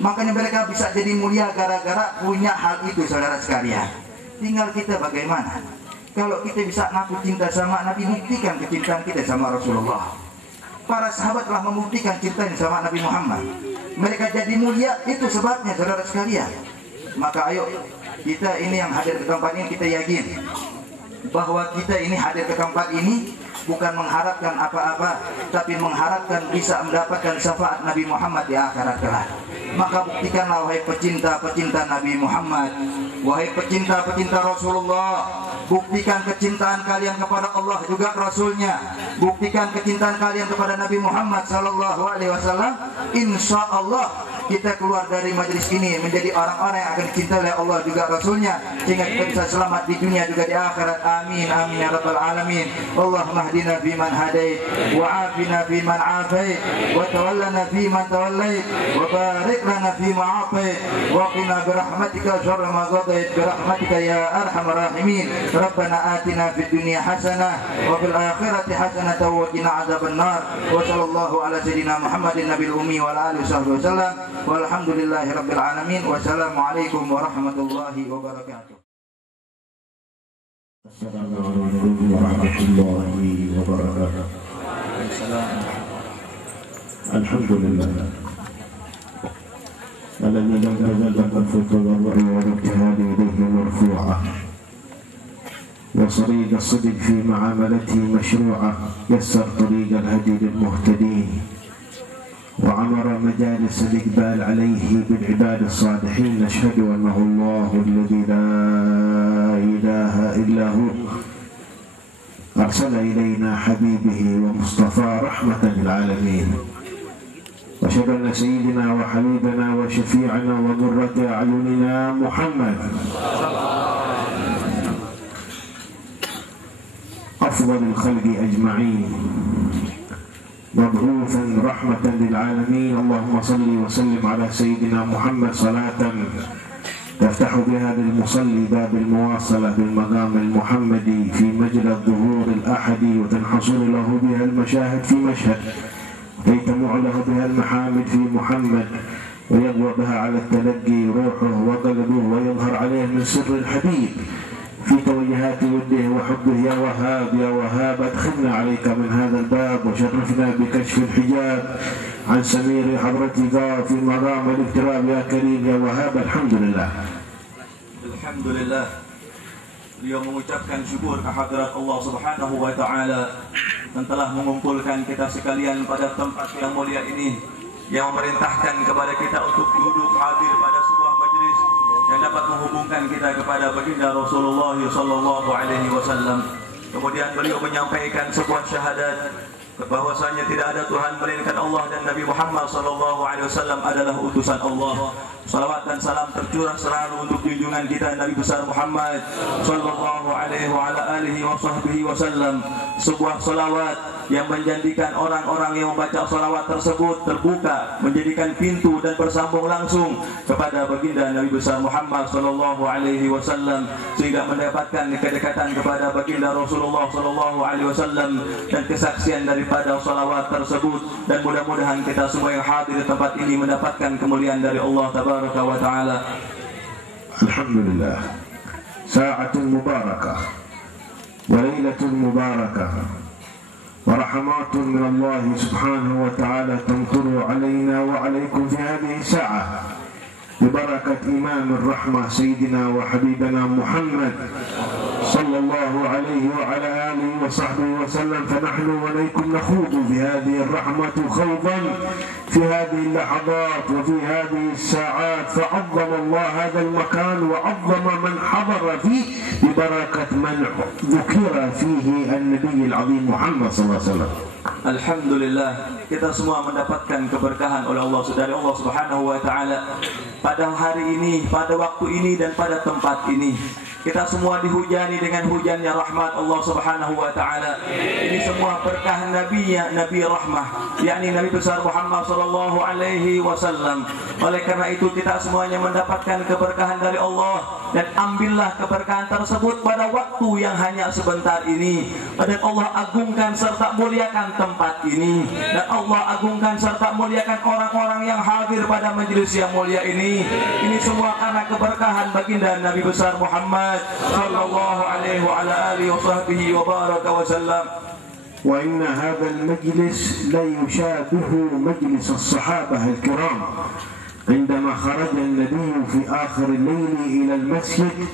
Makanya mereka bisa jadi mulia gara-gara punya hal itu, saudara sekalian. Tinggal kita bagaimana. Kalau kita bisa ngaku cinta sama Nabi, buktikan kecintaan kita sama Rasulullah. Para sahabat telah membuktikan cintanya sama Nabi Muhammad. Mereka jadi mulia, itu sebabnya, saudara sekalian. Maka ayo, kita ini yang hadir ke tempat ini, kita yakin bahwa kita ini hadir ke tempat ini bukan mengharapkan apa-apa, tapi mengharapkan bisa mendapatkan syafaat Nabi Muhammad di akhirat kelak. Maka buktikanlah wahai pecinta-pecinta Nabi Muhammad, wahai pecinta-pecinta Rasulullah, buktikan kecintaan kalian kepada Allah juga Rasulnya, buktikan kecintaan kalian kepada Nabi Muhammad sallallahu alaihi wasallam. Insya Allah kita keluar dari majelis ini menjadi orang-orang yang akan dicintai oleh Allah juga Rasulnya, sehingga kita bisa selamat di dunia juga di akhirat. Amin amin ya rabbal alamin. Allahumma hdina fiman hadait, wa afina fiman afait, wa tawallana fiman tawallait, wa barik lana fima atait, wa qina birahmatika syarra ma qadait, birahmatika ya arhamar rahimin. Rabbana atina fid dunya hasanah wa fil akhirati hasanah wa qina adzabannar. Wa sallallahu ala sayyidina Muhammadin nabiyil ummi wa ala alihi wasallam. Walhamdulillahi rabbil alamin. Wassalamualaikum warahmatullahi wabarakatuh. Assalamualaikum warahmatullahi wabarakatuh. Alhamdulillah الذي لم تزل كفة الوضع والاجتهاد إليه مرفوعة، وصريد الصدق في معاملته مشروعة، يسر طريق الهدي للمهتدين، وعمر مجالس الإقبال عليه بالعباد الصالحين. نشهد أنه الله الذي لا إله إلا هو، أرسل إلينا حبيبه ومصطفى رحمة للعالمين. وأشهد أن سيدنا وحبيبنا وشفيعنا وقرة أعيننا محمد أفضل الخلق أجمعين، مبعوثا رحمة للعالمين. اللهم صل وسلم على سيدنا محمد صلاة تفتح بها للمصلي باب المواصلة بالمقام المحمدي في مجلى الظهور الأحدي، وتنحصر له بها المشاهد في مشهد، ويتمع له بها المحامد في محمد، ويقوى بها على التلقي روحه وقلبه، ويظهر عليه من سر الحبيب في توجهات وده وحبه. يا وهاب يا وهاب أدخلنا عليك من هذا الباب، وشرفنا بكشف الحجاب عن سمير حضرتك في مقام الاقتراب. يا كريم يا وهاب. الحمد لله. Alhamdulillah. Beliau mengucapkan syukur kehadirat Allah Subhanahu wa taala yang telah mengumpulkan kita sekalian pada tempat yang mulia ini, yang memerintahkan kepada kita untuk duduk hadir pada sebuah majlis yang dapat menghubungkan kita kepada baginda Rasulullah sallallahu alaihi wasallam. Kemudian beliau menyampaikan sebuah syahadat bahwasanya tidak ada Tuhan melainkan Allah, dan Nabi Muhammad sallallahu alaihi wasallam adalah utusan Allah. Salawat dan salam tercurah selalu untuk junjungan kita Nabi besar Muhammad sallallahu alaihi wa ala alihi wa sahbihi wasallam. Sebuah salawat yang menjadikan orang-orang yang membaca salawat tersebut terbuka, menjadikan pintu dan bersambung langsung kepada baginda Nabi besar Muhammad sallallahu alaihi wasallam, sehingga mendapatkan kedekatan kepada baginda Rasulullah sallallahu alaihi wasallam dan kesaksian daripada salawat tersebut. Dan mudah-mudahan kita semua yang hadir di tempat ini mendapatkan kemuliaan dari Allah tabaraka wa taala. Alhamdulillah. Sa'atun mubarakah wa lailatun mubarakah wa rahmatun min Allah subhanahu wa ta'ala tamturu alaina wa alaikum fi hadhihi sa'ah ببركة إمام الرحمة سيدنا وحبيبنا محمد صلى الله عليه وعلى آله وصحبه وسلم. فنحن وليكم نخوض في هذه الرحمة خوضا في هذه اللحظات وفي هذه الساعات، فعظم الله هذا المكان وعظم من حضر فيه ببركة من ذكر فيه النبي العظيم محمد صلى الله عليه وسلم. Alhamdulillah, kita semua mendapatkan keberkahan oleh Allah, dari Allah Subhanahu wa taala pada hari ini, pada waktu ini, dan pada tempat ini. Kita semua dihujani dengan hujannya rahmat Allah Subhanahu wa taala. Ini semua berkah Nabi rahmah, yakni Nabi besar Muhammad sallallahu alaihi wasallam. Oleh karena itu kita semuanya mendapatkan keberkahan dari Allah, dan ambillah keberkahan tersebut pada waktu yang hanya sebentar ini. Dan Allah agungkan serta muliakan tempat tempat ini, dan Allah agungkan serta muliakan orang-orang yang hadir pada majelis yang mulia ini. Ini semua karena keberkahan baginda Nabi besar Muhammad sallallahu alaihi wa ala alihi wa sahbihi wa baraka wa sallam. وإن هذا المجلس لا يشابه مجلس الصحابة الكرام عندما خرج النبي في آخر الليل إلى المسجد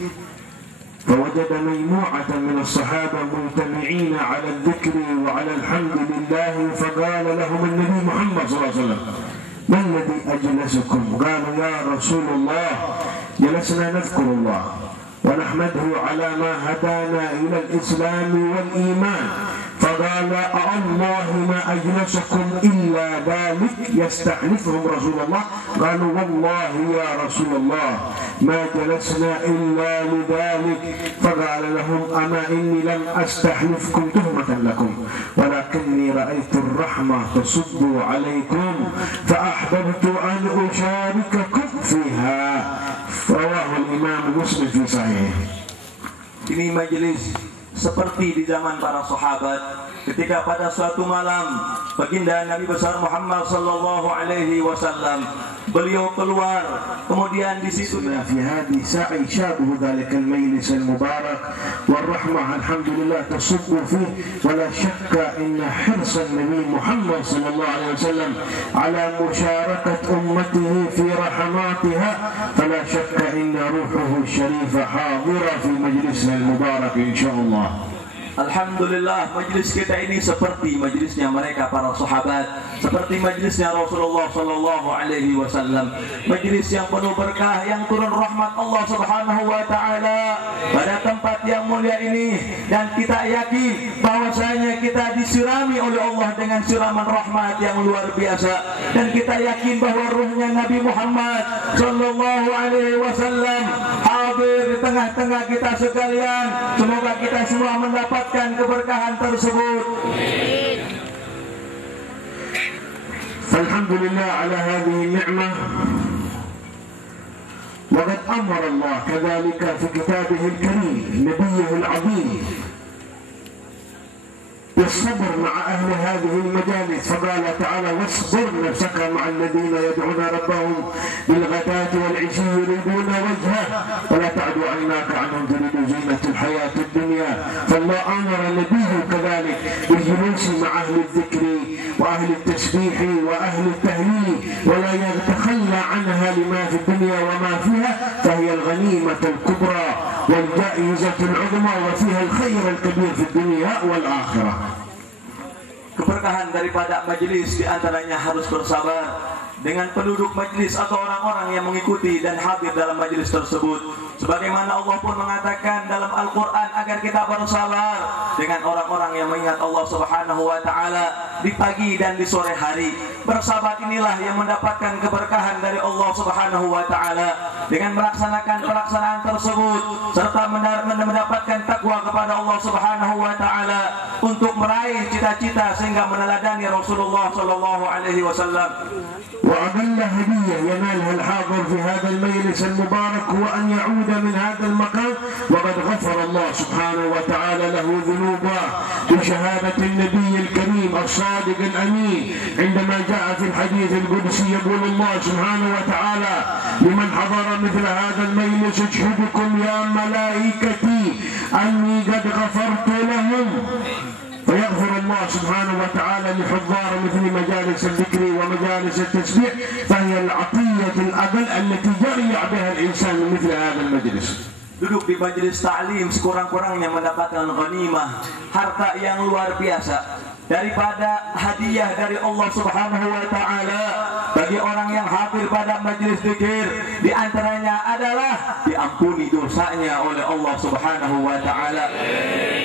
فوجد مجموعة من الصحابة مجتمعين على الذكر وعلى الحمد لله، فقال لهم النبي محمد صلى الله عليه وسلم: ما الذي أجلسكم؟ قالوا: يا رسول الله جلسنا نذكر الله ونحمده على ما هدانا إلى الإسلام والإيمان. فقال: الله ما أجلسكم إلا ذلك؟ يستحلفهم رسول الله. قالوا: والله يا رسول الله ما جلسنا إلا لذلك. فقال لهم: أما إني لم أستحلفكم تهمة لكم، ولكني رأيت الرحمة تصب عليكم فأحببت أن أشارككم فيها. رواه الإمام مسلم في صحيحه. Ini majelis seperti di zaman para sahabat ketika pada suatu malam baginda Nabi besar Muhammad sallallahu alaihi wasallam beliau keluar, kemudian di situ في هذه ساعة يشابه ذلك المجلس المبارك والرحمة الحمد لله تصب فيه، ولا شك إن حرص النبي محمد صلى الله عليه وسلم على مشاركة أمته في رحماتها، فلا شك إن روحه الشريفة حاضرة في مجلسنا المبارك إن شاء الله. Alhamdulillah, majlis kita ini seperti majlisnya mereka para sahabat, seperti majlisnya Rasulullah sallallahu alaihi wasallam. Majlis yang penuh berkah, yang turun rahmat Allah Subhanahu wa taala pada tempat yang mulia ini, dan kita yakin bahwasanya kita disirami oleh Allah dengan siraman rahmat yang luar biasa, dan kita yakin bahwa ruhnya Nabi Muhammad sallallahu alaihi wasallam hadir di tengah-tengah kita sekalian. Semoga kita semua mendapat keberkahan tersebut. فالحمد لله على هذه النعمة، وقد أمر الله كذلك في كتابه الكريم نبيه العظيم بالصبر مع أهل هذه المجالس، فقال تعالى: واصبر نفسك مع الذين يدعون ربهم بالغداة والعشي يريدون وجهه ولا تعد عيناك عنهم تريد زينة الحياة الدنيا. فالله أمر نبيه كذلك بالجلوس مع أهل الذكر وأهل التسبيح وأهل التهليل، ولا يتخلى عنها لما في الدنيا وما فيها، فهي الغنيمة الكبرى والجائزة العظمى وفيها الخير الكبير في الدنيا والآخرة. Keberkahan daripada majelis diantaranya harus bersabar dengan penduduk majelis atau orang-orang yang mengikuti dan hadir dalam majelis tersebut. Sebagaimana Allah pun mengatakan dalam Al-Quran agar kita bersabar dengan orang-orang yang mengingat Allah Subhanahu wa ta'ala di pagi dan di sore hari. Bersabar inilah yang mendapatkan keberkahan dari Allah Subhanahu wa ta'ala dengan melaksanakan pelaksanaan tersebut, serta mendapatkan takwa kepada Allah Subhanahu wa ta'ala untuk meraih cita-cita sehingga meneladani Rasulullah sallallahu alaihi wasallam. وأقل هدية ينالها الحاضر في هذا المجلس المبارك هو أن يعود من هذا المكان وقد غفر الله سبحانه وتعالى له ذنوبه بشهادة النبي الكريم الصادق الأمين، عندما جاء في الحديث القدسي يقول الله سبحانه وتعالى: لمن حضر مثل هذا المجلس أشهدكم يا ملائكتي أني قد غفرت لهم. فيغفر الله سبحانه وتعالى لحضار مثل مجالس الذكر ومجالس التسبيح، فهي العطية الأقل التي يرجع بها الإنسان مثل هذا المجلس. Duduk di majelis ta'lim sekurang-kurangnya mendapatkan ghanimah, harta yang luar biasa daripada hadiah dari Allah Subhanahu wa ta'ala bagi orang yang hadir pada majelis zikir. Di antaranya adalah diampuni dosanya oleh Allah Subhanahu wa ta'ala.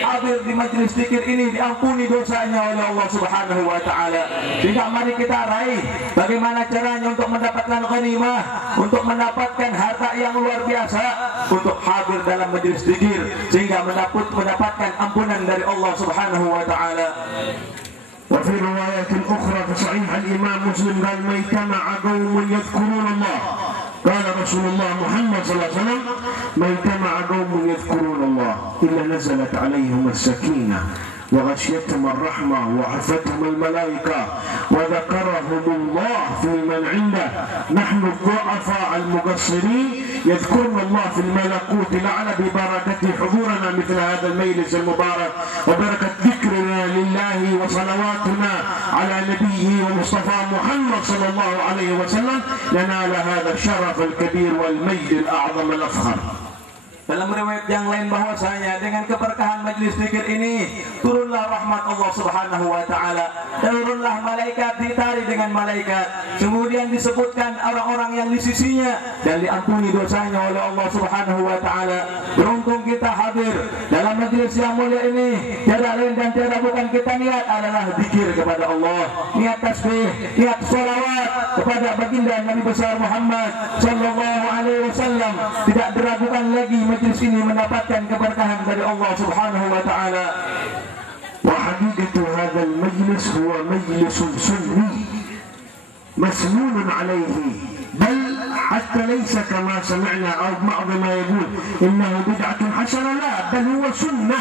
Hadir di majelis zikir ini diampuni dosanya oleh Allah Subhanahu wa ta'ala. Sehingga mari kita raih bagaimana caranya untuk mendapatkan ghanimah, untuk mendapatkan harta yang luar biasa, untuk hadir dalam majelis zikir sehingga mendapatkan ampunan dari Allah Subhanahu wa ta'ala. وفي رواية أخرى في صحيح الإمام مسلم قال: ما اجتمع قوم يذكرون الله، قال رسول الله محمد صلى الله عليه وسلم: ما اجتمع قوم يذكرون الله إلا نزلت عليهم السكينة وغشيتهم الرحمة وحفتهم الملائكة وذكرهم الله في من عنده. نحن الضعفاء المقصرين يذكرنا الله في الملكوت لعل ببركة حضورنا مثل هذا المجلس المبارك وبركة ذكرنا لله وصلواتنا على نبيه ومصطفى محمد صلى الله عليه وسلم ينال هذا الشرف الكبير والمجد الأعظم الأفخر. Dalam riwayat yang lain bahwasanya dengan keberkahan majlis zikir ini turunlah rahmat Allah Subhanahu wa taala, turunlah malaikat, ditari dengan malaikat. Kemudian disebutkan orang-orang yang di sisinya dan diampuni dosanya oleh Allah Subhanahu wa taala. Beruntung kita hadir dalam majlis yang mulia ini. Tiada lain dan tiada bukan kita niat adalah zikir kepada Allah, niat tasbih, niat sholawat kepada baginda Nabi besar Muhammad sallallahu alaihi wasallam. Tidak diragukan lagi majlis ini mendapatkan keberkahan dari Allah Subhanahu wa taala. وحقيقة هذا المجلس هو مجلس سني مسنون عليه، بل حتى ليس كما سمعنا أو بعض ما يقول إنه بدعة حسنة، لا، بل هو سنة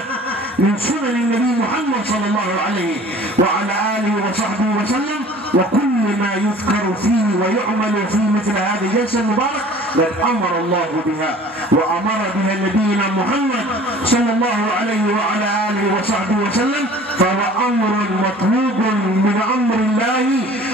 من سنن النبي محمد صلى الله عليه وعلى آله وصحبه وسلم. وكل ما يذكر فيه ويعمل في مثل هذه الجلسة المبارك قد أمر الله بها وأمر بها نبينا محمد صلى الله عليه وعلى آله وصحبه وسلم، فهو أمر مطلوب من أمر الله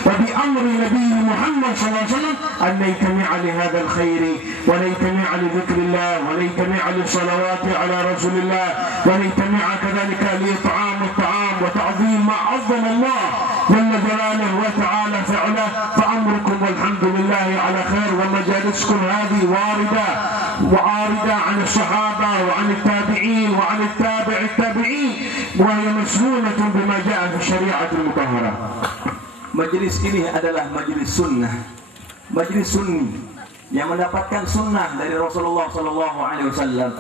وبأمر نبي محمد صلى الله عليه وسلم أن نجتمع لهذا الخير ونجتمع لذكر الله ونجتمع للصلوات على رسول الله ونجتمع كذلك لإطعام الطعام وتعظيم ما عظم الله جل جلاله وتعالى فعله. فأمركم والحمد لله على خير، ومجالسكم هذه وعارضة عن الصحابة وعن التابعين وعن التابع التابعين، وهي مسنونة بما جاء في الشريعة المطهرة. Majelis ini adalah majelis sunnah, majelis sunni yang mendapatkan sunnah dari Rasulullah Sallallahu Alaihi Wasallam.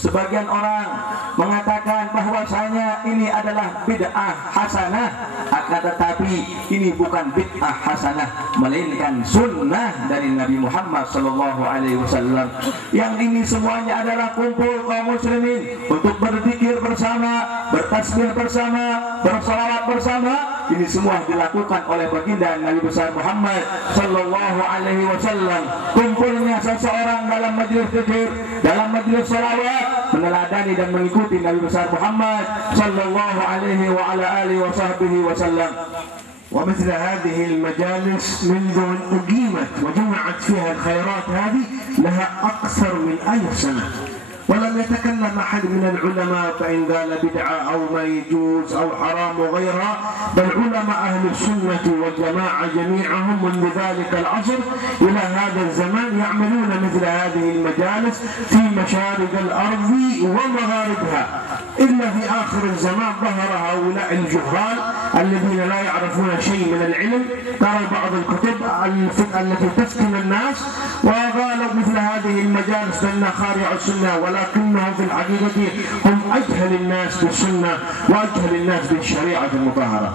Sebagian orang mengatakan bahwasanya ini adalah bid'ah hasanah, akan tetapi ini bukan bid'ah hasanah, melainkan sunnah dari Nabi Muhammad Sallallahu Alaihi Wasallam. Yang ini semuanya adalah kumpul kaum muslimin untuk berzikir bersama, bertasbih bersama, bersalawat bersama. Ini semua dilakukan oleh baginda Nabi besar Muhammad Sallallahu Alaihi Wasallam. Kumpulnya seseorang dalam majlis zikir, dalam majlis salawat, meneladani dan mengikuti Nabi besar Muhammad Sallallahu Alaihi wa ala alihi wa sahbihi wasallam. ومثل هذه المجالس منذ أن أقيمت وجمعت فيها الخيرات هذه لها أكثر من 1000 سنة، ولم يتكلم أحد من العلماء فإن قال بدعة أو ما يجوز أو حرام وغيرها، بل علماء أهل السنة والجماعة جميعهم منذ ذلك العصر إلى هذا الزمان يعملون مثل هذه المجالس في مشارق الأرض ومغاربها. إلا في آخر الزمان ظهر هؤلاء الجهال الذين لا يعرفون شيء من العلم، قرأوا بعض الكتب التي تفتن الناس وقالوا مثل هذه المجالس بأنها خارعة السنة، ولكنهم في الحقيقة هم أجهل الناس بالسنة وأجهل الناس بالشريعة المطهرة.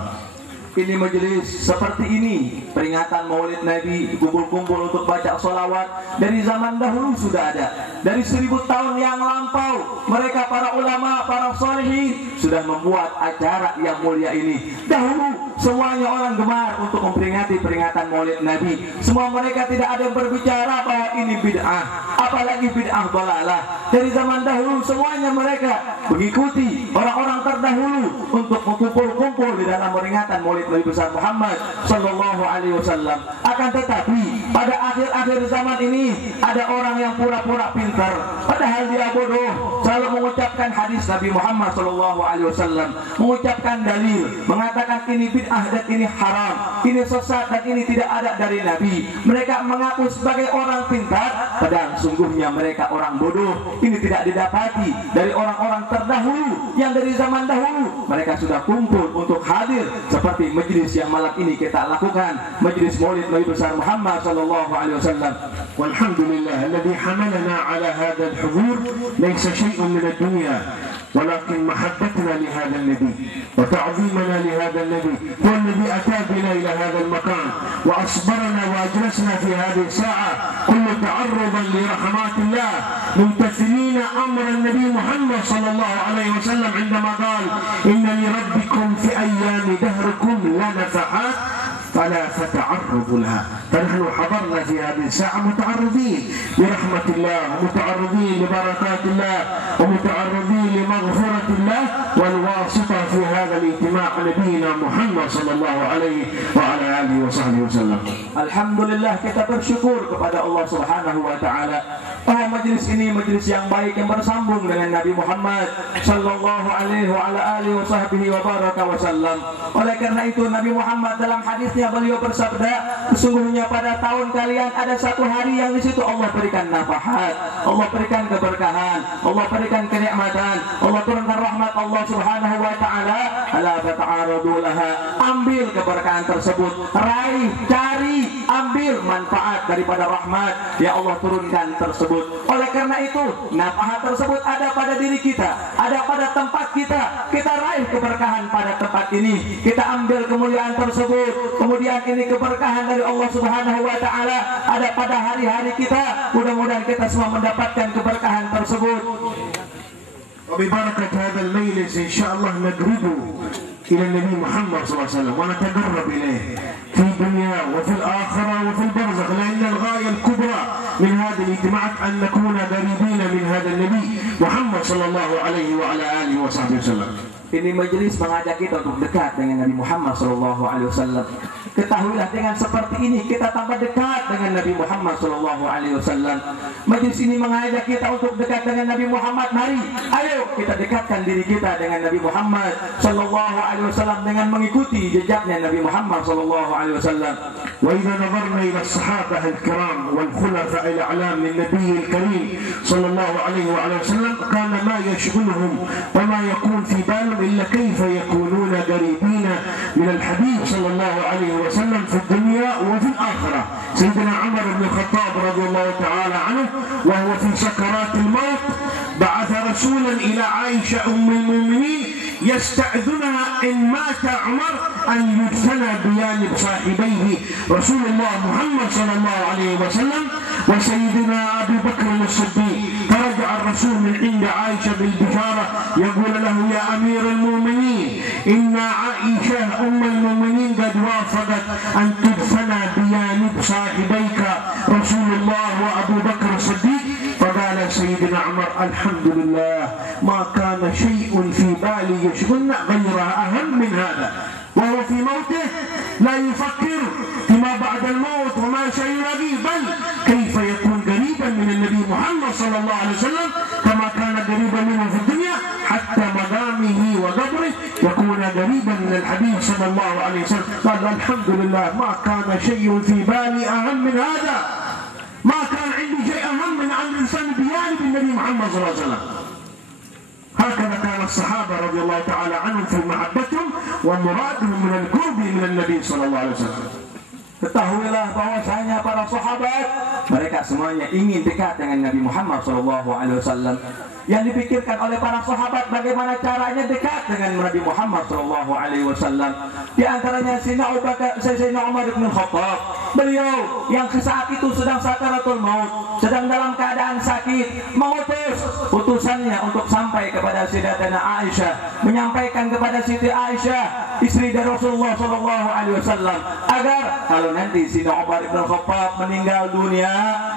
Ini majelis seperti ini, peringatan Maulid Nabi, kumpul-kumpul untuk baca sholawat dari zaman dahulu sudah ada. Dari 1000 tahun yang lampau, mereka para ulama, para sholihin sudah membuat acara yang mulia ini. Dahulu semuanya orang gemar untuk memperingati peringatan Maulid Nabi. Semua mereka tidak ada yang berbicara bahwa ini bid'ah, apalagi bid'ah dhalalah. Dari zaman dahulu semuanya mereka mengikuti orang-orang terdahulu untuk berkumpul-kumpul di dalam peringatan Maulid Nabi besar Muhammad Sallallahu Alaihi Wasallam. Akan tetapi pada akhir-akhir zaman ini ada orang yang pura-pura pintar, padahal dia bodoh, selalu mengucapkan hadis Nabi Muhammad Sallallahu Alaihi Wasallam, mengucapkan dalil, mengatakan ini bid'ah dan ini haram, ini sesat dan ini tidak ada dari Nabi. Mereka mengaku sebagai orang pintar, padahal sungguhnya mereka orang bodoh. Ini tidak didapati dari orang-orang terdahulu yang dari zaman dahulu mereka sudah kumpul untuk hadir seperti majlis yang malam ini kita lakukan, majlis Maulid Nabi besar Muhammad sallallahu sallallahu alaihi wasallam. Walhamdulillah alladhi hamalana ala hadha al-hudhur laysa shay'un min ad-dunya ولكن محبتنا لهذا النبي وتعظيمنا لهذا النبي هو الذي أتى بنا إلى هذا المكان وأصبرنا وأجلسنا في هذه الساعة كل تعرضا لرحمات الله ممتثلين أمر النبي محمد صلى الله عليه وسلم عندما قال إن لربكم في أيام دهركم لنفحات فلا تتعرضوا لها. فنحن حضرنا في هذه الساعة متعرضين لرحمة الله ومتعرضين لبركات الله ومتعرضين لمغفرة الله والواسطة في هذا الاجتماع نبينا محمد صلى الله عليه وعلى آله وصحبه وسلم. Alhamdulillah, kita bersyukur kepada Allah Subhanahu wa taala bahwa majelis ini majelis yang baik yang bersambung dengan Nabi Muhammad sallallahu alaihi wa ala alihi wa baraka wasallam. Oleh karena itu Nabi Muhammad dalam hadisnya beliau bersabda, sesungguhnya pada tahun kalian ada satu hari yang di situ Allah berikan nafahat, Allah berikan keberkahan, Allah berikan kenikmatan, Allah turunkan rahmat Allah Subhanahu wa taala. Ala ta'aradu laha, ambil keberkahan tersebut, raih, cari, ambil manfaat daripada rahmat yang Allah turunkan tersebut. Oleh karena itu nafahat tersebut ada pada diri kita, ada pada tempat kita. Kita raih keberkahan pada tempat ini, kita ambil kemuliaan tersebut. Kemudian ini keberkahan dari Allah Subhanahu wa taala ada pada hari-hari kita. Mudah-mudahan kita semua mendapatkan keberkahan tersebut. وببركة هذا المجلس إن شاء الله نقرب إلى النبي محمد صلى الله عليه وسلم ونتقرب إليه في الدنيا وفي الآخرة وفي البرزخ، لأن الغاية الكبرى من هذه الاجتماعات أن نكون قريبين من هذا النبي محمد صلى الله عليه وعلى آله وصحبه وسلم. Ini majelis mengajak kita untuk dekat dengan Nabi Muhammad sallallahu alaihi wasallam. Ketahuilah dengan seperti ini kita tambah dekat dengan Nabi Muhammad sallallahu alaihi wasallam. Majelis ini mengajak kita untuk dekat dengan Nabi Muhammad. Mari, ayo kita dekatkan diri kita dengan Nabi Muhammad sallallahu alaihi wasallam dengan mengikuti jejaknya Nabi Muhammad sallallahu alaihi wasallam. وإذا نظرنا إلى الصحابة الكرام والخلفاء الأعلام للنبي الكريم صلى الله عليه وعلى وسلم كان ما يشغلهم وما يكون في بالهم إلا كيف يكونون قريبين من الحبيب صلى الله عليه وسلم في الدنيا وفي الآخرة. سيدنا عمر بن الخطاب رضي الله تعالى عنه وهو في سكرات الموت بعث رسولا إلى عائشة أم المؤمنين يستأذنها إن مات عمر أن يدفن بجانب صاحبيه رسول الله محمد صلى الله عليه وسلم وسيدنا أبي بكر الصديق. فرجع الرسول من عند عائشة بالبشارة يقول له يا أمير المؤمنين إن عائشة أم المؤمنين قد وافقت أن تدفن بجانب صاحبيك رسول الله وأبو بكر الصديق. فقال سيدنا عمر الحمد لله ما كان شيء في بالي يشغلنا غيرها أهم من هذا. وهو في موته لا يفكر فيما بعد الموت وما سيلاقي، بل كيف يكون قريبا من النبي محمد صلى الله عليه وسلم كما كان قريبا منه في الدنيا حتى مقامه وقبره يكون قريبا من الحبيب صلى الله عليه وسلم. قال الحمد لله ما كان شيء في بالي أهم من هذا، ما كان عندي شيء أهم من أن الإنسان بجانب النبي محمد صلى الله عليه وسلم. هكذا كان الصحابة رضي الله تعالى عنهم في محبتهم ومرادهم من القرب من النبي صلى الله عليه وسلم. Ketahuilah bahwasanya para sahabat mereka semuanya ingin dekat dengan Nabi Muhammad sallallahu alaihi wasallam. Yang dipikirkan oleh para sahabat bagaimana caranya dekat dengan Nabi Muhammad sallallahu alaihi wasallam. Di antaranya Sayyidina Umar bin Khattab. Beliau yang saat itu sedang sakaratul maut, sedang dalam keadaan sakit, mengutus utusannya untuk sampai kepada Sayyidatina Aisyah, menyampaikan kepada Siti Aisyah, istri dari Rasulullah sallallahu alaihi wasallam, agar kalau nanti Sayyidina Umar bin Khattab meninggal dunia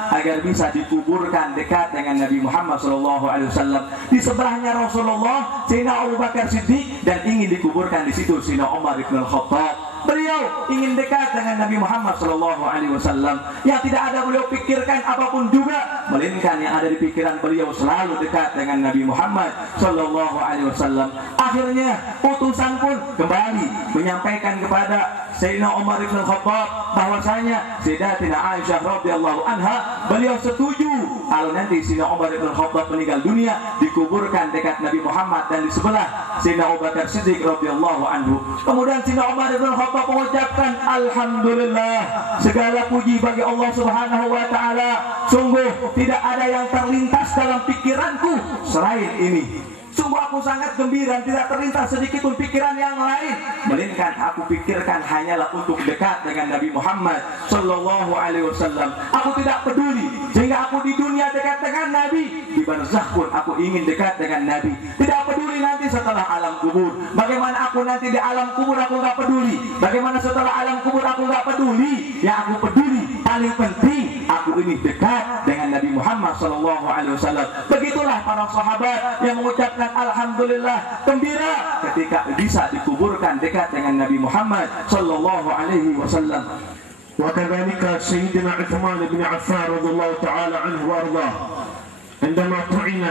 agar bisa dikuburkan dekat dengan Nabi Muhammad sallallahu alaihi wasallam. Di sebelahnya Rasulullah, Sayyidina Abu Bakar Siddiq, dan ingin dikuburkan di situ Sayyidina Umar bin Khattab. Beliau ingin dekat dengan Nabi Muhammad sallallahu alaihi wasallam. Yang tidak ada beliau pikirkan apapun juga, melainkan yang ada di pikiran beliau selalu dekat dengan Nabi Muhammad sallallahu alaihi wasallam. Akhirnya utusan pun kembali menyampaikan kepada Sayyidina Umar bin Khattab bahwasanya Sayyidatina Aisyah radhiyallahu anha beliau setuju kalau nanti Sayyidina Umar bin Khattab meninggal dunia dikuburkan dekat Nabi Muhammad dan di sebelah Sayyidina Abu Bakar Siddiq radhiyallahu anhu. Kemudian Sayyidina Umar bin Khattab mengucapkan alhamdulillah, segala puji bagi Allah Subhanahu wa taala. Sungguh tidak ada yang terlintas dalam pikiranku selain ini. Sungguh aku sangat gembira, tidak terlintas sedikit pun pikiran yang lain, melainkan aku pikirkan hanyalah untuk dekat dengan Nabi Muhammad sallallahu alaihi wasallam. Aku tidak peduli sehingga aku di dunia dekat dengan Nabi, di barzakh pun aku ingin dekat dengan Nabi. Tidak peduli nanti setelah alam kubur, bagaimana aku nanti di alam kubur aku nggak peduli. Bagaimana setelah alam kubur aku nggak peduli. Yang aku peduli paling penting aku ini dekat dengan Nabi Muhammad sallallahu alaihi wasallam. Begitulah para sahabat yang mengucapkan alhamdulillah, gembira ketika bisa dikuburkan dekat dengan Nabi Muhammad sallallahu alaihi wasallam. وكذلك سيدنا عثمان بن عفان رضي الله تعالى عنه وارضاه عندما طعن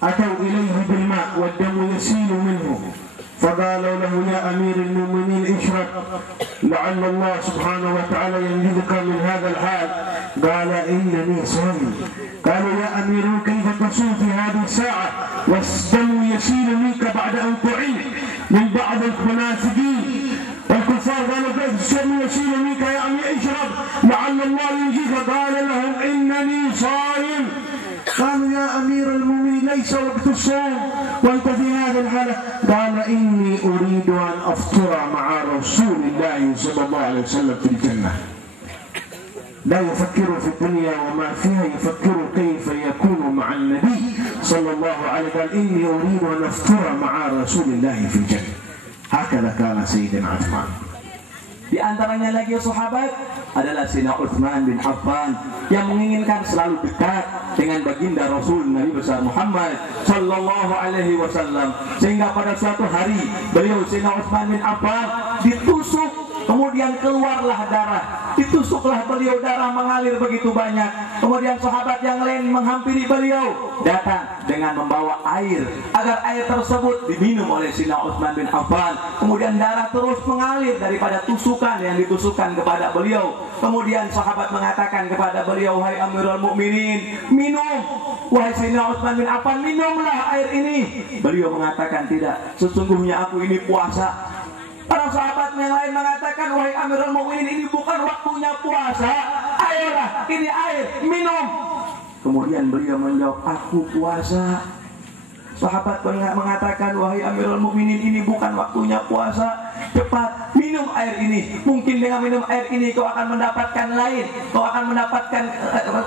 أتوا إليه بالماء والدم يسيل منه فقالوا له يا أمير المؤمنين اشرب لعل الله سبحانه وتعالى ينجدك من هذا الحال. قال إنني صائم. قالوا يا أمير كيف تصوم في هذه الساعة والدم يسيل منك بعد أن طعن من بعض المنافقين والكفار؟ قالوا كيف الدم يسيل منك يا أمير اشرب لعل الله ينجيك. قال لهم إنني صائم. قالوا يا أمير المؤمنين ليس وقت الصوم وأنت في هذه الحالة. قال إني أريد أن أفطر مع رسول الله صلى الله عليه وسلم في الجنة. لا يفكر في الدنيا وما فيها، يفكر كيف يكون مع النبي صلى الله عليه وسلم. قال إني أريد أن أفطر مع رسول الله في الجنة. هكذا كان سيدنا عثمان. Di antaranya lagi sahabat adalah Sayyidina Utsman bin Affan yang menginginkan selalu dekat dengan baginda Rasul Nabi besar Muhammad sallallahu alaihi wasallam, sehingga pada suatu hari beliau Sayyidina Utsman bin Affan ditusuk, kemudian keluarlah darah, ditusuklah beliau, darah mengalir begitu banyak. Kemudian sahabat yang lain menghampiri beliau, datang dengan membawa air agar air tersebut diminum oleh Sayyidina Utsman bin Affan. Kemudian darah terus mengalir daripada tusukan yang ditusukkan kepada beliau. Kemudian sahabat mengatakan kepada beliau, wahai Amirul Mukminin, minum. Wahai Sayyidina Utsman bin Affan, minumlah air ini. Beliau mengatakan tidak, sesungguhnya aku ini puasa. Para sahabat yang lain mengatakan, wahai Amirul Mukminin, ini bukan waktunya puasa. Ayolah, ini air, minum. Kemudian beliau menjawab, aku puasa. Sahabat mengatakan, wahai Amirul Mukminin, ini bukan waktunya puasa. Cepat minum air ini. Mungkin dengan minum air ini kau akan mendapatkan lain. Kau akan mendapatkan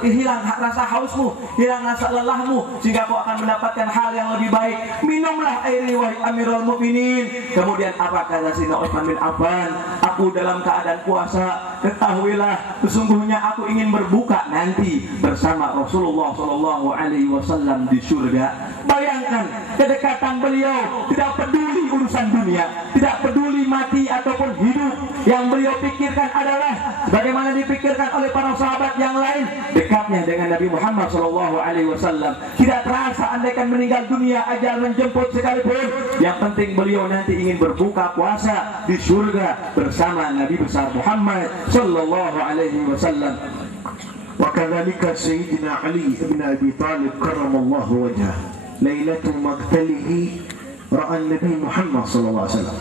hilang rasa hausmu, hilang rasa lelahmu, sehingga kau akan mendapatkan hal yang lebih baik. Minumlah air ini wahai Amirul Mukminin. Kemudian apa kata Sayyidina Utsman bin Affan? Aku dalam keadaan puasa. Ketahuilah, sesungguhnya aku ingin berbuka nanti bersama Rasulullah sallallahu alaihi wasallam di surga. Bayangkan kedekatan beliau, tidak peduli urusan dunia, tidak peduli mati ataupun hidup. Yang beliau pikirkan adalah bagaimana dipikirkan oleh para sahabat yang lain, dekatnya dengan Nabi Muhammad sallallahu alaihi wasallam. Tidak terasa andaikan meninggal dunia, ajal menjemput sekalipun. Yang penting beliau nanti ingin berbuka puasa di surga bersama Nabi besar Muhammad sallallahu alaihi wasallam. وكذلك سيدنا علي بن أبي طالب كرم الله وجهه ليلة مقتله رأى النبي محمد صلى الله عليه وسلم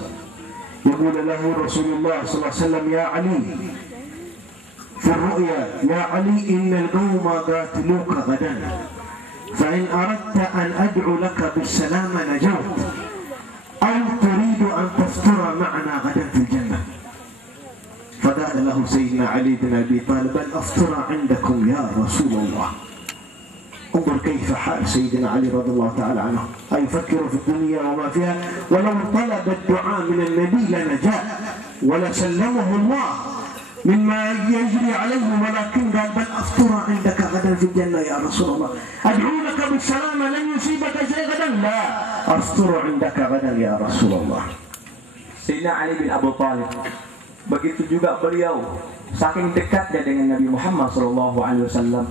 يقول له رسول الله صلى الله عليه وسلم يا علي في الرؤيا يا علي إن القوم قاتلوك غدا فإن أردت أن أدعو لك بالسلامة نجوت أو تريد أن تفطر معنا غدا في الجنة. فقال له سيدنا علي بن أبي طالب بل أفطر عندكم يا رسول الله. انظر كيف حال سيدنا علي رضي الله تعالى عنه، أيفكر في الدنيا وما فيها، ولو طلب الدعاء من النبي لنجاء ولسلمه الله مما يجري عليه، ولكن قال بل أفطر عندك غدا في الجنة يا رسول الله. أدعو لك بالسلامة لن يصيبك شيء غدا، لا أفطر عندك غدا يا رسول الله. Sayyidina Ali bin Abi Thalib, begitu juga beliau saking dekatnya dengan Nabi Muhammad SAW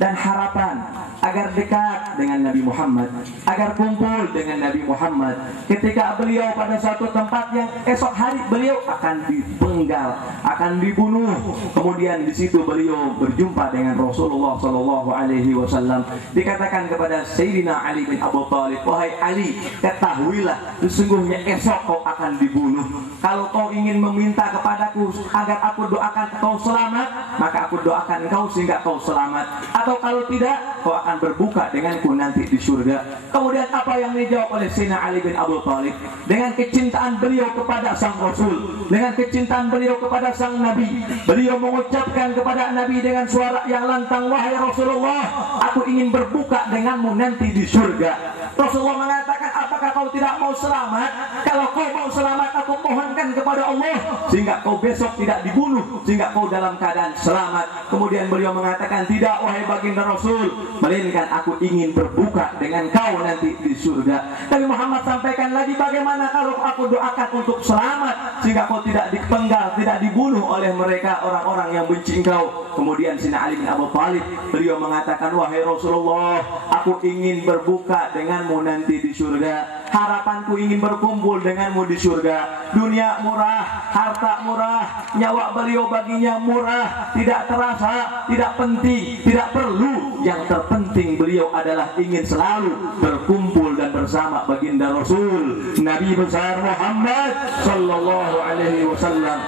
dan harapan agar dekat dengan Nabi Muhammad, agar kumpul dengan Nabi Muhammad. Ketika beliau pada suatu tempat yang esok hari beliau akan dipenggal, akan dibunuh. Kemudian di situ beliau berjumpa dengan Rasulullah Shallallahu Alaihi Wasallam. Dikatakan kepada Sayyidina Ali bin Abu Thalib, wahai Ali, ketahuilah sesungguhnya esok kau akan dibunuh. Kalau kau ingin meminta kepadaku agar aku doakan kau selamat, maka aku doakan kau sehingga kau selamat. Atau kalau tidak, kau akan berbuka denganku nanti di surga. Kemudian apa yang dijawab oleh Sayyidina Ali bin Abu Thalib? Dengan kecintaan beliau kepada sang Rasul, dengan kecintaan beliau kepada sang Nabi, beliau mengucapkan kepada Nabi dengan suara yang lantang, wahai Rasulullah, aku ingin berbuka denganmu nanti di surga. Rasulullah mengatakan, apakah kau tidak mau selamat? Kalau kau mau selamat, aku mohonkan kepada Allah sehingga kau besok tidak dibunuh, sehingga kau dalam keadaan selamat. Kemudian beliau mengatakan, tidak wahai baginda Rasul, melainkan aku ingin berbuka dengan kau nanti di surga. Nabi Muhammad sampaikan lagi, bagaimana kalau aku doakan untuk selamat sehingga kau tidak dipenggal, tidak dibunuh oleh mereka orang-orang yang benci engkau. Kemudian Sayyidina Ali bin Abu Thalib beliau mengatakan, wahai Rasulullah, aku ingin berbuka denganmu nanti di surga. Harapanku ingin berkumpul denganmu di surga. Dunia murah, harta murah, nyawa beliau baginya murah, tidak terasa, tidak penting, tidak perlu. Yang terpenting beliau adalah ingin selalu berkumpul dan bersama baginda Rasul Nabi besar Muhammad sallallahu alaihi wasallam.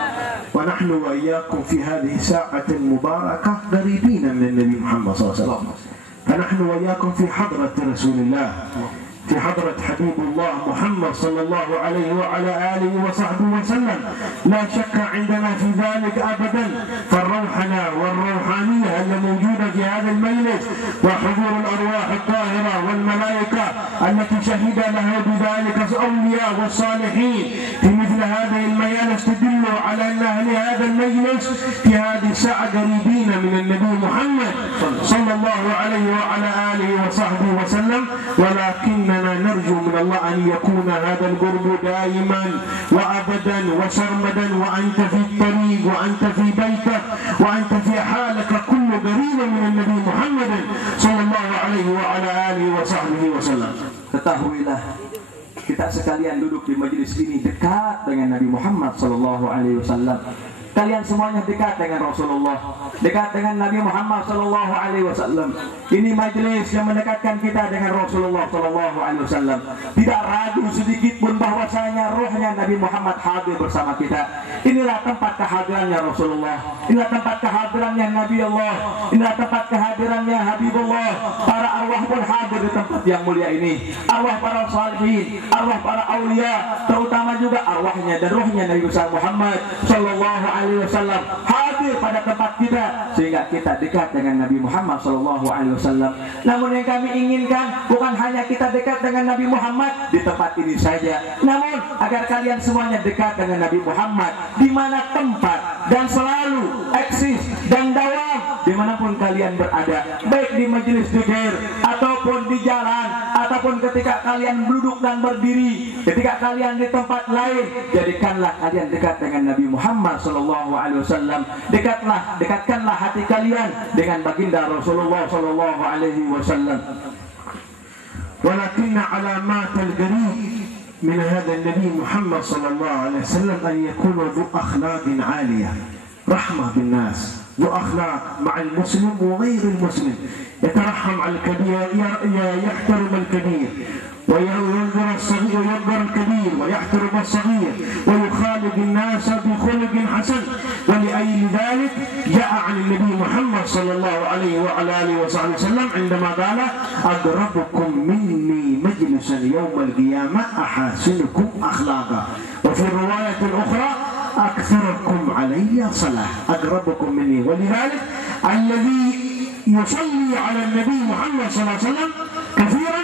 ونحن وإياكم في هذه الساعة المباركة قريبين من النبي محمد صلى الله عليه وسلم. فنحن وإياكم في حضرة رسول الله، في حضرة حبيب الله محمد صلى الله عليه وعلى آله وصحبه وسلم. لا شك عندنا في ذلك أبدا، فالروحنا والروحانية الموجودة في هذا المجلس وحضور الأرواح الطاهرة والملائكة التي شهد لها بذلك الأولياء والصالحين في مثل هذه المجالس تدل على أن أهل هذا المجلس في هذه الساعة قريبين من النبي محمد صلى الله عليه وعلى آله وصحبه وسلم. ولكننا نرجو من الله أن يكون هذا القرب دائما وأبدا وسرمدا، وأنت في الطريق وأنت في بيتك وأنت في حالك كل قريب من النبي محمد صلى الله عليه وعلى آله وصحبه وسلم. Ketahuilah, kita sekalian duduk di majelis ini dekat dengan Nabi Muhammad sallallahu alaihi wasallam. Kalian semuanya dekat dengan Rasulullah, dekat dengan Nabi Muhammad sallallahu alaihi wasallam. Ini majelis yang mendekatkan kita dengan Rasulullah sallallahu alaihi wasallam. Tidak ragu sedikit pun bahwasanya rohnya Nabi Muhammad hadir bersama kita. Inilah tempat kehadirannya Rasulullah, inilah tempat kehadirannya Nabi Allah, inilah tempat kehadirannya Habibullah. Para arwah pun hadir di tempat yang mulia ini. Arwah para salihin, arwah para aulia, terutama juga arwahnya dan rohnya Nabi besar Muhammad sallallahu alaihi wasallam hadir pada tempat kita sehingga kita dekat dengan Nabi Muhammad sallallahu alaihi wasallam. Namun yang kami inginkan bukan hanya kita dekat dengan Nabi Muhammad di tempat ini saja, namun agar kalian semuanya dekat dengan Nabi Muhammad di mana tempat dan selalu eksis dan dawam dimanapun kalian berada, baik di majelis zikir ataupun di jalan ataupun ketika kalian duduk dan berdiri, ketika kalian di tempat lain. Jadikanlah kalian dekat dengan Nabi Muhammad sallallahu alaihi wasallam. Dekatkanlah hati kalian dengan baginda Rasulullah sallallahu alaihi wasallam. ولكن علامات القريب من هذا النبي محمد صلى الله عليه وسلم أن يكون ذو أخلاق عالية، رحمة بالناس، ذو أخلاق مع المسلم وغير المسلم، يترحم على الكبير، يحترم الكبير وينظر الصغير وينظر الكبير ويحترم الصغير ويخالق الناس بخلق حسن. ولأجل ذلك جاء عن النبي محمد صلى الله عليه وعلى آله وصحبه وسلم عندما قال أقربكم مني مجلسا يوم القيامة أحاسنكم أخلاقا، وفي الرواية الأخرى أكثركم علي صلاة، أقربكم مني. ولذلك الذي يصلي على النبي محمد صلى الله عليه وسلم كثيرا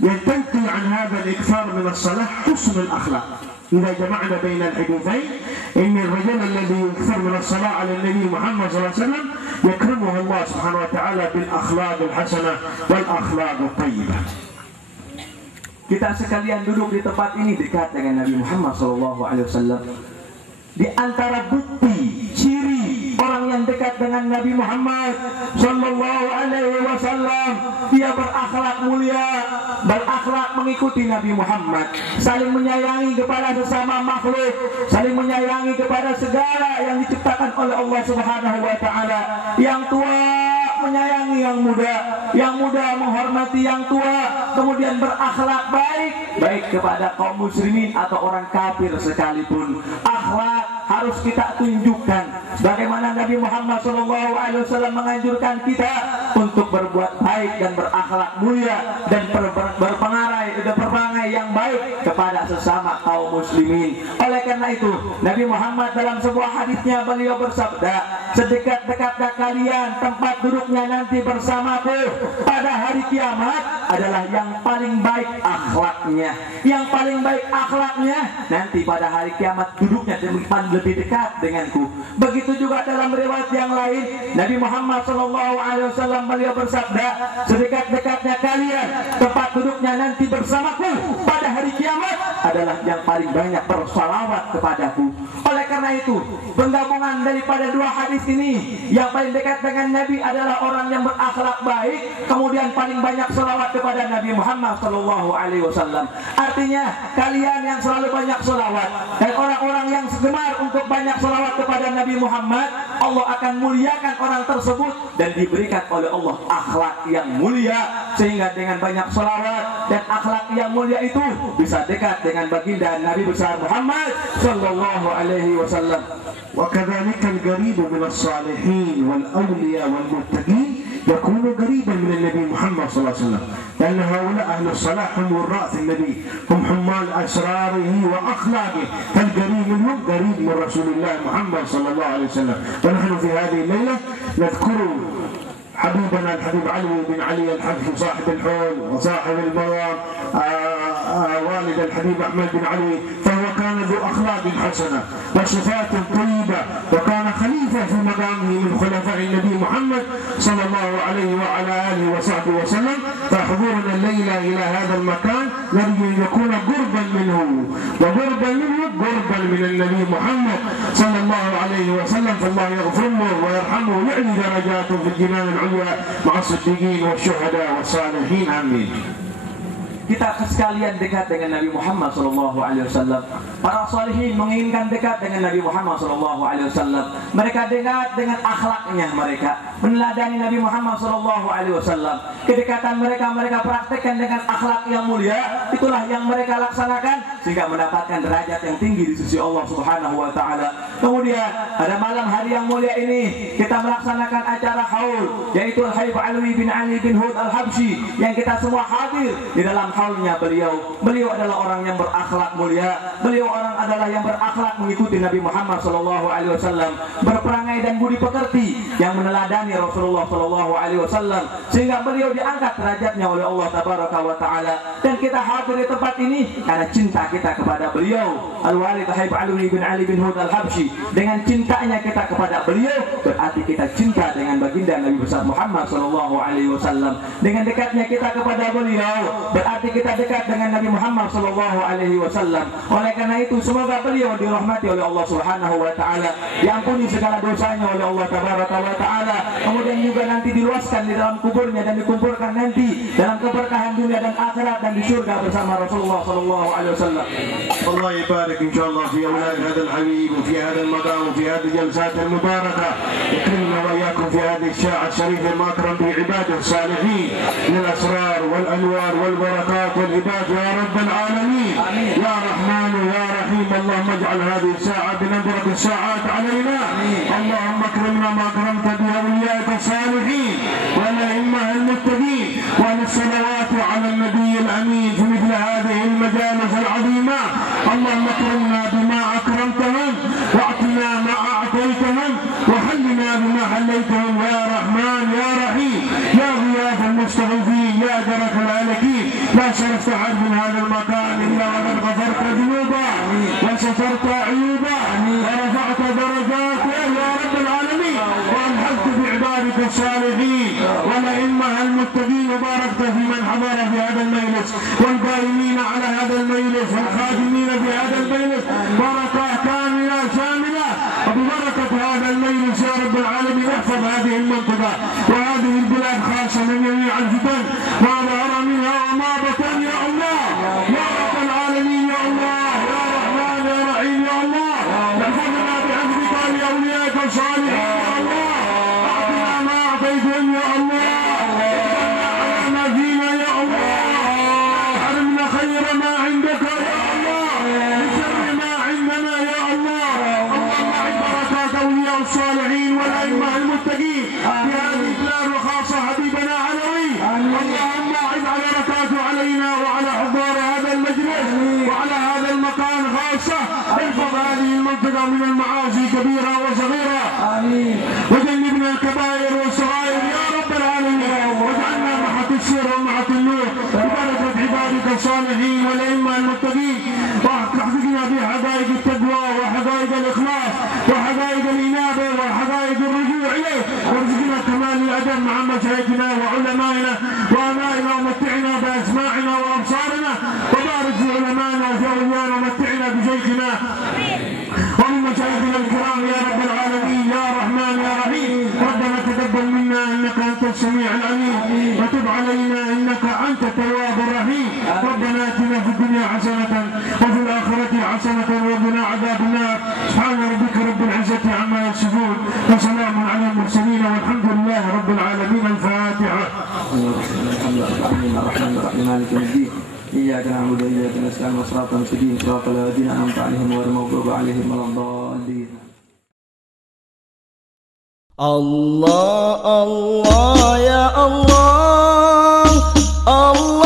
ينتقل عن هذا الإكثار من الصلاة حسن الأخلاق. إذا جمعنا بين الحديثين إن الرجل الذي يكثر من الصلاة على النبي محمد صلى الله عليه وسلم يكرمه الله سبحانه وتعالى بالأخلاق الحسنة والأخلاق الطيبة. Kita sekalian duduk di tempat ini dekat dengan Nabi Muhammad sallallahu alaihi wasallam. Di antara bukti ciri orang yang dekat dengan Nabi Muhammad sallallahu alaihi wasallam, dia berakhlak mulia, berakhlak mengikuti Nabi Muhammad, saling menyayangi kepada sesama makhluk, saling menyayangi kepada segala yang diciptakan oleh Allah Subhanahu wa taala. Yang tua menyayangi yang muda menghormati yang tua, kemudian berakhlak baik kepada kaum muslimin atau orang kafir sekalipun. Akhlak harus kita tunjukkan, bagaimana Nabi Muhammad SAW menganjurkan kita untuk berbuat baik dan berakhlak mulia dan berperangai yang baik kepada sesama kaum muslimin. Oleh karena itu, Nabi Muhammad dalam sebuah hadisnya beliau bersabda, sedekat-dekatnya kalian tempat duduknya nanti bersamaku pada hari kiamat adalah yang paling baik akhlaknya. Yang paling baik akhlaknya nanti pada hari kiamat duduknya lebih dekat denganku. Begitu juga dalam riwayat yang lain, Nabi Muhammad SAW beliau bersabda, sedekat-dekatnya kalian tempat duduknya nanti bersamaku pada hari kiamat adalah yang paling banyak bersalawat kepadaku. Oleh karena itu, penggabungan daripada dua hadis ini, yang paling dekat dengan Nabi adalah orang yang berakhlak baik, kemudian paling banyak salawat kepada Nabi Muhammad SAW. Artinya, kalian yang selalu banyak salawat dan orang-orang yang gemar untuk banyak salawat kepada Nabi Muhammad, Allah akan muliakan orang tersebut dan diberikan oleh Allah akhlak yang mulia, sehingga dengan banyak salawat dan akhlak yang mulia itu bisa dekat dengan baginda Nabi besar Muhammad sallallahu alaihi wasallam. وكذلك القريب من الصالحين والأولياء والمتقين يكون قريبا من النبي محمد صلى الله عليه وسلم، لأن هؤلاء أهل الصلاح هم وراث النبي، هم حمال أسراره وأخلاقه، فالقريب منهم قريب من رسول الله محمد صلى الله عليه وسلم. ونحن في هذه الليلة نذكر حبيبنا الحبيب علي بن علي الحبشي صاحب الحول وصاحب المرام، والد الحبيب أحمد بن علي، فهو كان ذو أخلاق حسنة وصفات طيبة، وكان خليفة في مقامه من خلفاء النبي محمد صلى الله عليه وعلى آله وصحبه وسلم. فحضورنا الليلة إلى هذا المكان نرجو أن يكون قربا منه، وقربا منه قربا من النبي محمد صلى الله عليه وسلم. فالله يغفر له ويرحمه ويعلي درجاته في الجنان العليا مع الصديقين والشهداء والصالحين. آمين. Kita sekalian dekat dengan Nabi Muhammad SAW. Para salihin menginginkan dekat dengan Nabi Muhammad SAW. Mereka dekat dengan akhlaknya, mereka meneladani Nabi Muhammad SAW. Kedekatan mereka praktekkan dengan akhlak yang mulia. Itulah yang mereka laksanakan sehingga mendapatkan derajat yang tinggi di sisi Allah Subhanahu wa taala. Kemudian pada malam hari yang mulia ini kita melaksanakan acara haul, yaitu Al-Habib Alwi bin Ali bin Hud Al-Habsyi, yang kita semua hadir di dalam haulnya beliau. Beliau adalah orang yang berakhlak mulia. Beliau orang adalah yang berakhlak mengikuti Nabi Muhammad SAW, berperangai dan budi pekerti yang meneladani Rasulullah SAW, sehingga beliau diangkat derajatnya oleh Allah Tabaraka wa Taala. Dan kita hadir di tempat ini karena cinta kita kepada beliau, Al-Walid Al-Habib Alwi bin Ali bin Hud Al-Habsyi. Dengan cintanya kita kepada beliau, berarti kita cinta dengan baginda Nabi besar Muhammad SAW. Dengan dekatnya kita kepada beliau, berarti kita dekat dengan Nabi Muhammad SAW. Oleh karena itu, semoga beliau dirahmati oleh Allah Subhanahu wa taala, diampuni segala dosanya oleh Allah Tabaraka wa taala, kemudian juga nanti diluaskan di dalam kuburnya dan dikumpulkan nanti dalam keberkahan dunia dan akhirat dan di surga bersama Rasulullah SAW. الله يبارك إن شاء الله في أولاد هذا الحبيب وفي هذا المقام وفي هذه الجلسات المباركة، يكرمنا وإياكم في هذه الساعة الشريفة المكرم بعباده الصالحين من الأسرار والأنوار والبركات والعباد يا رب العالمين. آمين. يا رحمن يا رحيم، اللهم اجعل هذه الساعة بنظرة الساعات علينا. آمين. اللهم اكرمنا ما أكرمت به أوليائك الصالحين والأئمة المتقين، وللصلوات على النبي الأمين في مثل هذه المجالس العظيمة. اللهم اكرمنا بما أكرمتهم واعطنا ما أعطيتهم وحلنا بما حليتهم يا رحمن يا رحيم. يا غياث المستغيثين يا درك الهالكين، لا شرفت أحد من هذا المكان إلا وقد غفرت ذنوبه وسترت عيوبه ورفعت درجاته يا رب العالمين، وألحقت بعبادك الصالحين والأئمة المتقين، وباركت في من حضر في هذا المجلس والقائمين على هذا المجلس والخادمين في هذا المجلس، بركة كاملة شاملة وببركة هذا المجلس يا رب العالمين. هذه المنطقة وهذه البلاد خاصة من جميع الفتن ما ظهر منها وما بطن يا الله يا رب العالمين يا الله يا رحمن يا رحيم يا الله احفظنا بحفظك لأوليائك الصالحين يا الله أعطنا ما أعطيتهم يا الله على ما فينا يا الله حرمنا خير ما عندك يا الله بشر ما عندنا يا الله اللهم اعد بركات أولياء الصالحين والأئمة المتقين في هذه البلاد وخاصة حبيبنا علوي اللهم اعد بركاته علينا وعلى حضار هذا المجلس وعلى هذا المكان خاصة احفظ هذه المنطقة من المعاصي كبيرة وصغيرة آمين وجنبنا الكبائر والصغائر يا رب العالمين واجعلنا محط السير ومحط النور ببركة عبادك الصالحين والأئمة المتقين واحفظنا في حقائق التقوى وحقائق الإخلاص وحقائق الإنابة وحقائق الرجوع إليه وارزقنا كمال الأدب مع مشايخنا وعلمائنا وآبائنا ومتعنا بأسماعنا وأبصارنا وبارك في علمائنا وفي أوليائنا ومتعنا بشيخنا ومن مشايخنا الكرام يا رب العالمين يا رحمن يا رحيم ربنا تقبل منا إنك أنت السميع العليم وتب علينا إنك أنت التواب الرحيم ربنا آتنا في الدنيا حسنة وفي الآخرة حسنة وقنا عذاب النار سبحان ربك رب العزة عما يصفون وسلام على المرسلين والحمد لله رب العالمين. الفاتحة. الرحمن الرحيم مالك يوم الدين إياك نعبد وإياك نستعين صراط المستقيم صراط الذين أنعمت عليهم غير المغضوب عليهم ولا الضالين. الله الله يا الله الله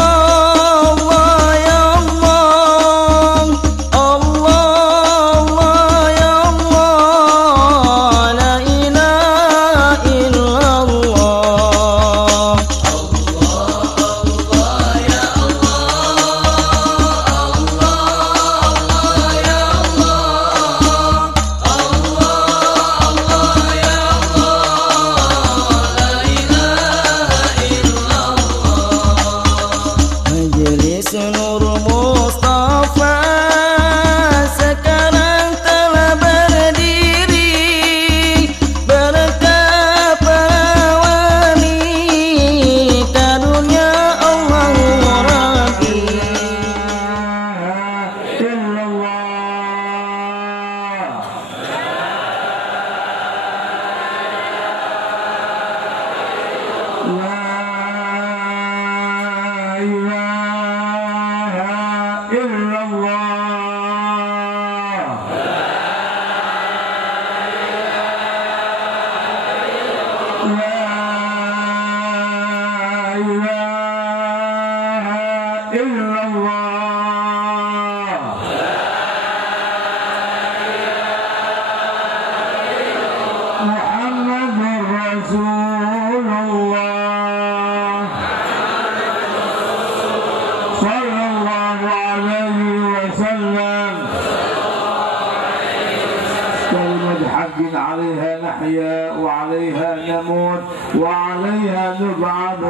عليها نحيا وعليها نموت وعليها نبعث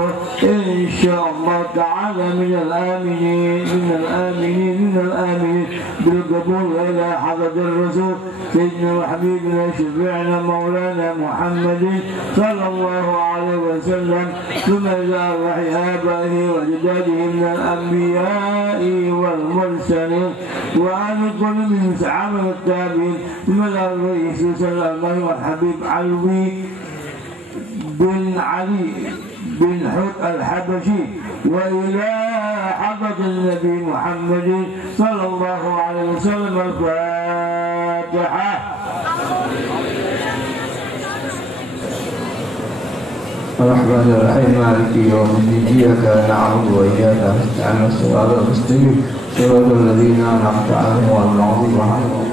إن شاء الله تعالى من الآمنين بالقبول إلى حضرة الرسول سيدنا وحبيبنا شفيعنا مولانا محمد صلى الله عليه وسلم ثم إلى أرواح آبائه وجداده من الأنبياء والمرسلين وعن كل من صحابة التابعين ثم إلى الرئيس صلى الله عليه وسلم والحبيب علوي بن علي بن حوت الحبشي وإلى حضرة النبي محمد صلى الله عليه وسلم. الفاتحة. الرحمن الرحيم مالك يوم الدين إياك نعبد وإياك نستعين الصراط المستقيم صراط الذين أنعمت عليهم غير المغضوب عليهم.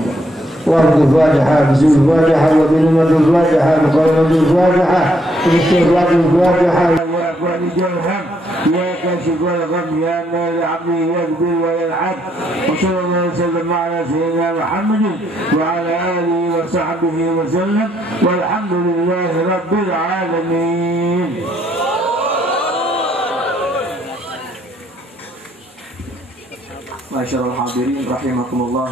وارد الفاتحة بسم الفاتحة وبكلمة الفاتحة بقولة الفاتحة باستغفار الفاتحة ولجلهم يا كاشف الغم يا مال عبده يقبل ويلعب وصلى الله وسلم على سيدنا محمد وعلى آله وصحبه وسلم والحمد لله رب العالمين. Masyaallah hadirin rahimakumullah.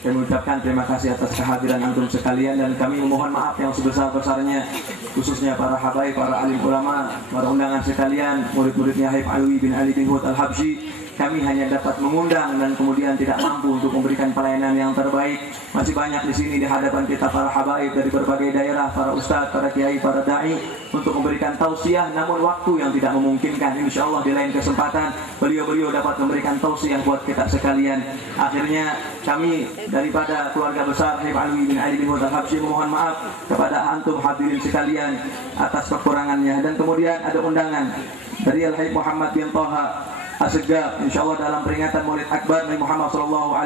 Kami mengucapkan terima kasih atas kehadiran antum sekalian dan kami memohon maaf yang sebesar-besarnya khususnya para habaib, para alim ulama, para undangan sekalian, murid-muridnya Habib Alwi bin Ali bin Hud Al-Habsyi. Kami hanya dapat mengundang dan kemudian tidak mampu untuk memberikan pelayanan yang terbaik. Masih banyak di sini di hadapan kita para habaib dari berbagai daerah, para ustadz, para kiai, para dai untuk memberikan tausiah, namun waktu yang tidak memungkinkan. Insya Allah di lain kesempatan beliau-beliau dapat memberikan tausiah buat kita sekalian. Akhirnya kami daripada keluarga besar Habib Alwi bin Ali bin Hud Al-Habsyi memohon maaf kepada antum hadirin sekalian atas kekurangannya. Dan kemudian ada undangan dari Al-Habib Muhammad bin Thaha Assegaf, insyaallah dalam peringatan Maulid Akbar Nabi Muhammad SAW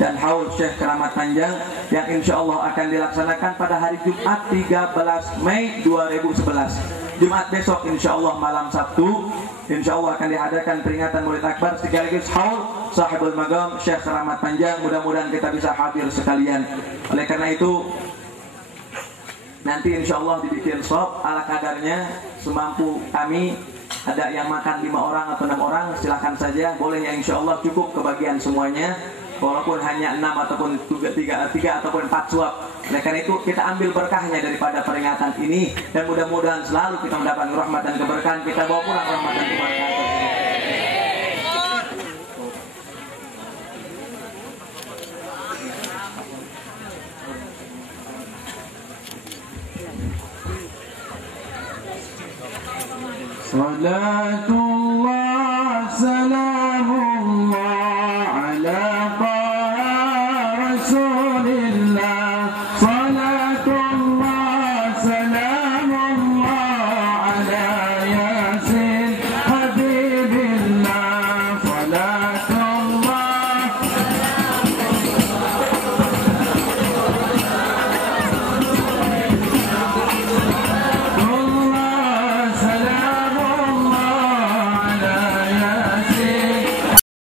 dan Haul Syekh Keramat Panjang yang insyaallah akan dilaksanakan pada hari Jumat 13 Mei 2011. Jumat besok insyaallah malam Sabtu insyaallah akan diadakan peringatan Maulid Akbar sekaligus Haul Sahibul Magam Syekh Keramat Panjang. Mudah-mudahan kita bisa hadir sekalian. Oleh karena itu nanti insyaallah dibikin shop ala kadarnya semampu kami. Ada yang makan 5 orang atau 6 orang, silakan saja, boleh ya, insya Allah cukup kebagian semuanya, walaupun hanya 6 ataupun 3 ataupun 4 suap. Oleh karena itu kita ambil berkahnya daripada peringatan ini dan mudah-mudahan selalu kita mendapatkan rahmat dan keberkahan. Kita bawa pulang rahmat dan keberkahan tersebut. Salatu